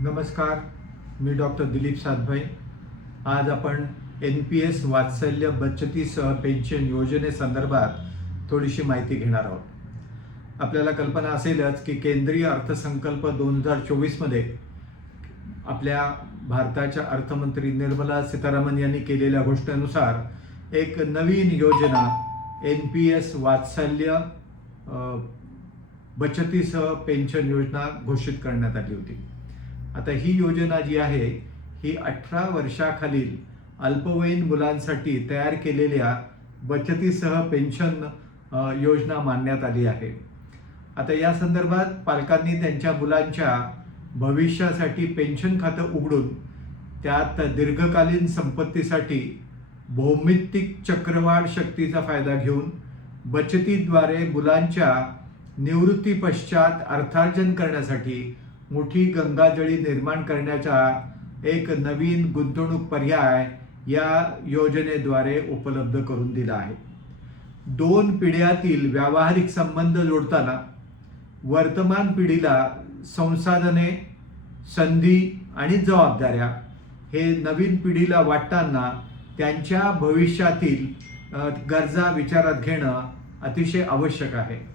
नमस्कार, मी डॉक्टर दिलीप सातभाई. आज आपण NPS वात्सल्य बचतीसह पेन्शन योजनेसंदर्भात थोडीशी माहिती घेणार आहोत. आपल्याला कल्पना असेलच की केंद्रीय अर्थसंकल्प 2024 मध्ये आपल्या भारताच्या अर्थमंत्री निर्मला सीतारामन यांनी केलेल्या घोषणेनुसार एक नवीन योजना NPS वात्सल्य बचतीसह पेन्शन योजना घोषित करण्यात आली होती. आता ही योजना जी आहे ही 18 वर्षाखालील अल्पवयीन मुलांसाठी तयार केलेल्या बचतीसह पेन्शन योजना मानण्यात आली आहे. आता या संदर्भात पालकांनी त्यांच्या मुलांच्या भविष्यासाठी पेन्शन खातं उघडून त्यात दीर्घकालीन संपत्तीसाठी भौमितिक चक्रवाढ शक्तीचा फायदा घेऊन बचतीद्वारे मुलांच्या निवृत्ती पश्चात अर्थार्जन करण्यासाठी मोठी गंगाजळी निर्माण करण्याचा एक नवीन गुंतवणूक पर्याय या योजनेद्वारे उपलब्ध करून दिला आहे. 2 पिढ्यातील व्यावहारिक संबंध जोडताना वर्तमान पिढीला संसाधने, संधी आणि जबाबदाऱ्या हे नवीन पिढीला वाटताना त्यांच्या भविष्यातील गरजा विचारात घेणं अतिशय आवश्यक आहे,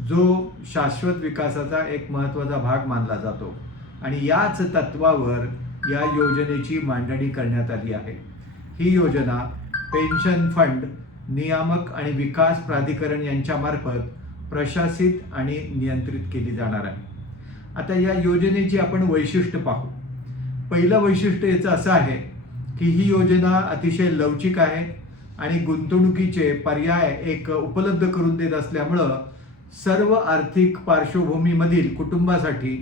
जो शाश्वत विकासाचा एक महत्त्वाचा भाग मानला जातो. आणि याच तत्वावर या योजनेची मांडणी करण्यात आली आहे. ही योजना पेन्शन फंड नियामक आणि विकास प्राधिकरण यांच्यामार्फत प्रशासित आणि नियंत्रित केली जाणार आहे. आता या योजनेची आपण वैशिष्ट्य पाहू. पहिलं वैशिष्ट्य याचं असं आहे की ही योजना अतिशय लवचिक आहे आणि गुंतवणुकीचे पर्याय एक उपलब्ध करून देत असल्यामुळं सर्व आर्थिक पार्श्वभूमीमधील कुटुंबासाठी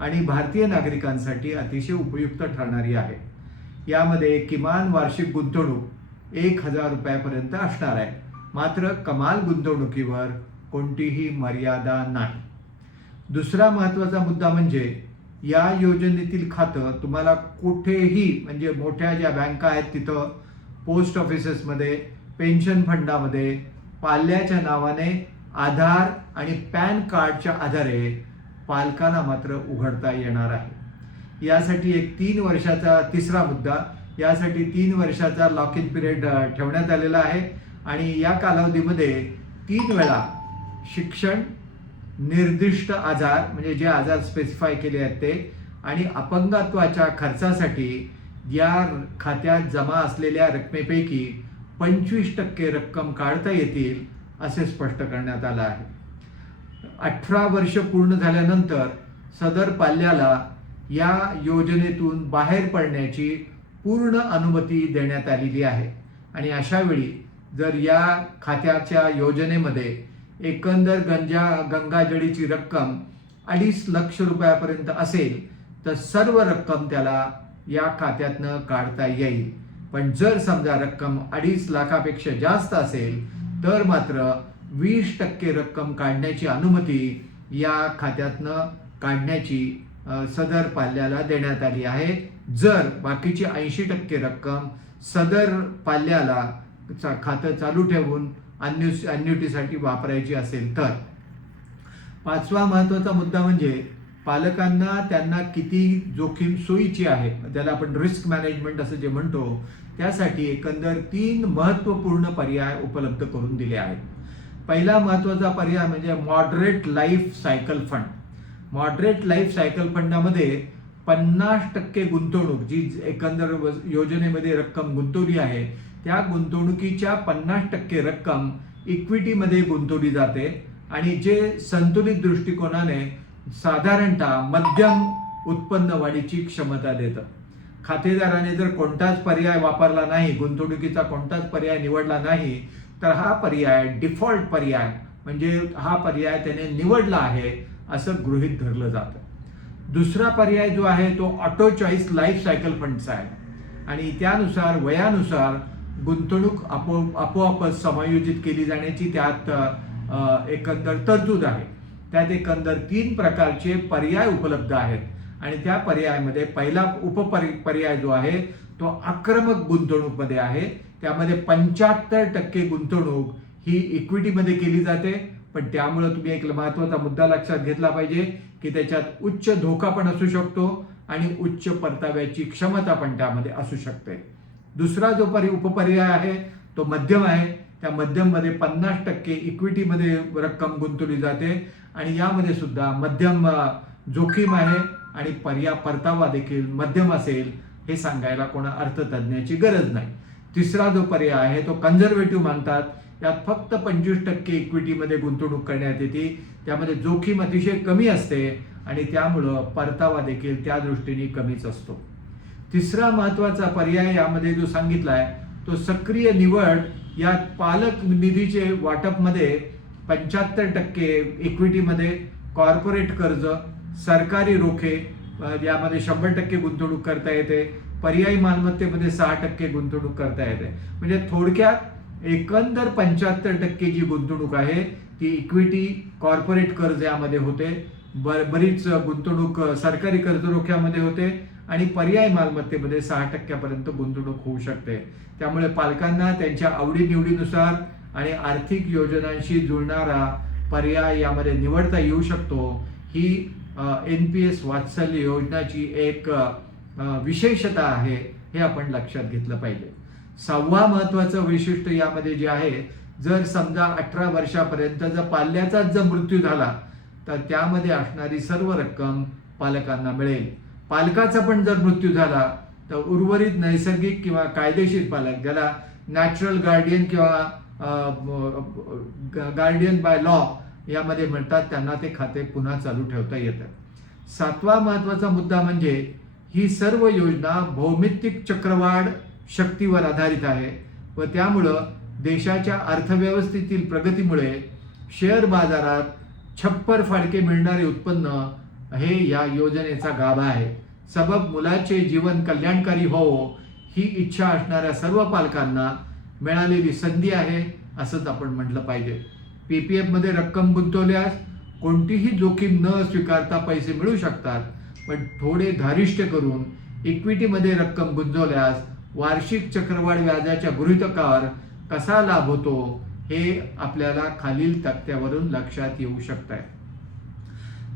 आणि भारतीय नागरिकांसाठी अतिशय उपयुक्त ठरणारी आहे. यामध्ये किमान वार्षिक गुंतवणूक 1,000 रुपयापर्यंत असणार आहे, मात्र कमाल गुंतवणुकीवर कोणतीही मर्यादा नाही. दुसरा महत्त्वाचा मुद्दा म्हणजे या योजनेतील खातं तुम्हाला कुठेही, म्हणजे मोठ्या ज्या बँका आहेत तिथं, पोस्ट ऑफिसेसमध्ये, पेन्शन फंडामध्ये पाल्याच्या नावाने आधार आणि पॅन कार्डच्या आधारे पालकांना मात्र उघडता येणार आहे. यासाठी एक 3 वर्षाचा तिसरा मुद्दा, यासाठी 3 वर्षाचा लॉक इन पिरियड ठेवण्यात आलेला आहे. आणि या कालावधीमध्ये 3 वेळा शिक्षण, निर्दिष्ट आजार म्हणजे जे आजार स्पेसिफाय केले आहेत ते, आणि अपंगत्वाच्या खर्चासाठी या खात्यात जमा असलेल्या रकमेपैकी 25% रक्कम काढता येतील असे स्पष्ट करण्यात आलं आहे. 18 वर्ष पूर्ण झाल्यानंतर सदर पाल्याला या योजनेतून बाहेर पडण्याची पूर्ण अनुमती देण्यात आलेली आहे. आणि अशा वेळी जर या खात्याच्या योजनेमध्ये एकंदर गंगाजळीची रक्कम 2.5 लाख रुपयापर्यंत असेल तर सर्व रक्कम त्याला या खात्यातनं काढता येईल. पण जर समजा रक्कम 2.5 लाखापेक्षा जास्त असेल तर मात्र 20% रक्कम काढण्याची अनुमती या खात्यातनं काढण्याची सदर पाल्याला देण्यात आली आहे, जर बाकीची 80% रक्कम सदर पाल्याला खातं चालू ठेवून अन्युटीसाठी वापरायची असेल तर. 5वा महत्त्वाचा मुद्दा म्हणजे पालकांना त्यांना किती जोखीम सोयीची आहे, ज्याला आपण रिस्क मॅनेजमेंट असं जे म्हणतो, त्यासाठी एकंदर 3 महत्त्वपूर्ण पर्याय उपलब्ध करून दिले आहेत. पहिला महत्त्वाचा पर्याय म्हणजे moderate life cycle fund. Moderate life cycle फंडामध्ये 50% गुंतवणूक, जी एकंदर योजनेमध्ये रक्कम गुंतवली आहे त्या गुंतवणुकीच्या 50% रक्कम इक्विटीमध्ये गुंतवली जाते. आणि जे संतुलित दृष्टिकोनाने साधारणतः मध्यम उत्पन्न वाढीची क्षमता देतं. खातेदाराने जर कोणताच पर्याय वापरला नाही, गुंतवणुकीचा कोणताच पर्याय निवडला नाही, तर हा पर्याय डिफॉल्ट पर्याय म्हणजे हा पर्याय त्याने निवडला आहे असं गृहीत धरलं जातं. दुसरा पर्याय जो आहे तो ऑटो चॉईस लाईफ सायकल फंडचा आहे. आणि त्यानुसार वयानुसार गुंतवणूक आपोआपच समायोजित केली जाण्याची त्यात एकंदर तरतूद आहे. त्यात एकंदर 3 प्रकारचे पर्याय उपलब्ध आहेत. आणि त्या पर्यायामध्ये पहिला पर्याय जो आहे तो आक्रमक गुंतवणूकमध्ये आहे. त्यामध्ये 75% गुंतवणूक ही इक्विटीमध्ये केली जाते, पण त्यामुळे तुम्ही एक महत्त्वाचा मुद्दा लक्षात घेतला पाहिजे की त्याच्यात उच्च धोका पण असू शकतो आणि उच्च परताव्याची क्षमता पण त्यामध्ये असू शकते. दुसरा जो उपपर्याय आहे तो मध्यम आहे. त्या मध्यममध्ये 50% इक्विटीमध्ये रक्कम गुंतवली जाते आणि यामध्ये सुद्धा मध्यम जोखीम आहे आणि परतावा देखील मध्यम असेल हे सांगायला कोणा अर्थतज्ञाची गरज नाही. तिसरा जो पर्याय आहे तो कन्झर्वेटिव्ह म्हणतात. यात फक्त 25% इक्विटीमध्ये गुंतवणूक करण्यात येते. त्यामध्ये जोखीम अतिशय कमी असते आणि त्यामुळं परतावा देखील त्या दृष्टीने कमीच असतो. तिसरा महत्वाचा पर्याय यामध्ये जो सांगितला आहे तो सक्रिय निवड. यात पालक निधीचे वाटपमध्ये 75% इक्विटीमध्ये, कॉर्पोरेट कर्ज, सरकारी रोखे यामध्ये 100% गुंतवणूक करता येते. पर्यायी मालमत्तेमध्ये 6% गुंतवणूक करता येते. म्हणजे थोडक्यात एकंदर 75% जी गुंतवणूक आहे ती इक्विटी, कॉर्पोरेट कर्ज यामध्ये होते. बरीच गुंतवणूक सरकारी कर्ज रोख्यामध्ये होते आणि पर्यायी मालमत्तेमध्ये 6% पर्यंत गुंतवणूक होऊ शकते. त्यामुळे पालकांना त्यांच्या आवडीनिवडीनुसार आणि आर्थिक योजनांशी जुळणारा पर्याय यामध्ये निवडता येऊ शकतो. ही NPS वात्सल्य योजनाची एक विशेषता आहे हे आपण लक्षात घेतलं पाहिजे. 6वा महत्वाचं वैशिष्ट्य यामध्ये जे आहे, जर समजा 18 वर्षापर्यंत जर पाल्याचाच जर मृत्यू झाला तर त्यामध्ये असणारी सर्व रक्कम पालकांना मिळेल. पालकाचा पण जर मृत्यू झाला तर उर्वरित नैसर्गिक किंवा कायदेशीर पालक, ज्याला नॅचरल गार्डियन किंवा गार्डियन बाय लॉ यामध्ये म्हणतात, त्यांना ते खाते पुन्हा चालू ठेवता येतं. 7वा महत्वाचा मुद्दा म्हणजे ही सर्व योजना भौमितिक चक्रवाढ शक्तीवर आधारित आहे व त्यामुळं देशाच्या अर्थव्यवस्थेतील प्रगतीमुळे शेअर बाजारात छप्पर फाडके मिळणारे उत्पन्न हे या योजनेचा गाभा आहे. सबब मुलाचे जीवन कल्याणकारी हो ही इच्छा असणाऱ्या सर्व पालकांना मिळालेली संधी आहे असंच आपण म्हटलं पाहिजे. PPF मध्ये रक्कम गुंतवल्यास कोणतीही जोखीम न स्वीकारता पैसे मिळू शकतात, पण थोडे धारिष्ट करून इक्विटीमध्ये रक्कम गुंतवल्यास वार्षिक चक्रवाढ व्याजाच्या गृहीतकावर कसा लाभ होतो हे आपल्याला खालील तक्त्यावरून लक्षात येऊ शकत आहे.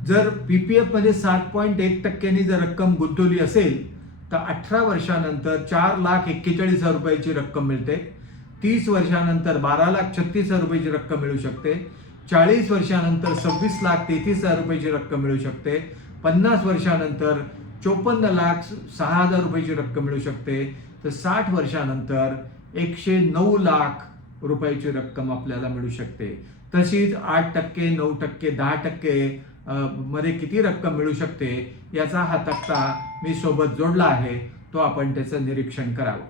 जर PPF मध्ये 7.1% जर रक्कम गुंतवली असेल तर 18 वर्षानंतर 4,41,000 रुपयाची रक्कम मिळते. 30 वर्षानंतर 12,36,000 रुपयाची रक्कम मिळू शकते. 40 वर्षानंतर 26,33,000 रुपयाची रक्कम मिळू शकते. 50 वर्षानंतर 54,06,000 रुपयाची रक्कम मिळू शकते. तर 60 वर्षानंतर 109 लाख रुपयाची रक्कम आपल्याला मिळू शकते. तशीच 8%, 9%, 10% मध्ये किती रक्कम मिळू शकते याचा हा तक्ता मी सोबत जोडला आहे, तो आपण त्याचं निरीक्षण करावं.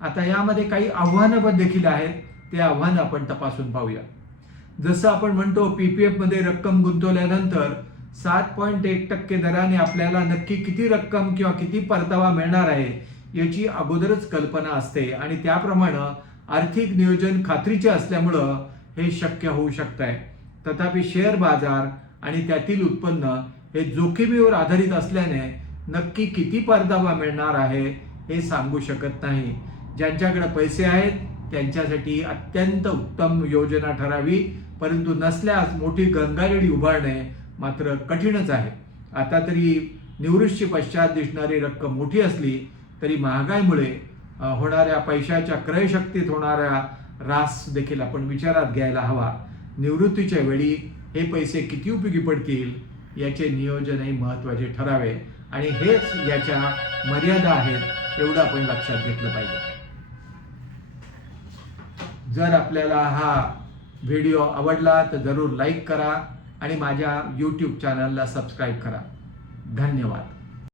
आता यामध्ये काही आव्हानं पण देखील आहेत, ते आव्हान आपण तपासून पाहूया. जसं आपण म्हणतो PPF मध्ये रक्कम गुंतवल्यानंतर 7.1% दराने आपल्याला नक्की किती रक्कम किंवा किती परतावा मिळणार आहे याची अगोदरच कल्पना असते आणि त्याप्रमाणे आर्थिक नियोजन खात्रीचे असल्यामुळं हे शक्य होऊ शकतंय. तथापि शेअर बाजार आणि त्यातील उत्पन्न हे जोखमीवर आधारित असल्याने नक्की किती परतावा मिळणार आहे हे सांगू शकत नाही. ज्यांच्याकडे पैसे आहेत त्यांच्यासाठी अत्यंत उत्तम योजना ठरावी, परंतु नसल्यास मोठी गंगारेडी उभारणे मात्र कठीणच आहे. आता तरी निवृत्ती पश्चात दिसणारी रक्कम मोठी असली तरी महागाईमुळे होणाऱ्या पैशाच्या क्रयशक्तीत होणाऱ्या ऱ्हास देखील आपण विचारात घ्यायला हवा. निवृत्तीच्या वेळी हे पैसे किती उपयोगी पडतील याचे नियोजनही महत्त्वाचे ठरावे आणि हेच याच्या मर्यादा आहेत एवढं आपण लक्षात घेतलं पाहिजे. जर आपल्याला हा व्हिडिओ आवडला तर जरूर लाईक करा आणि माझ्या YouTube चॅनलला सबस्क्राईब करा. धन्यवाद.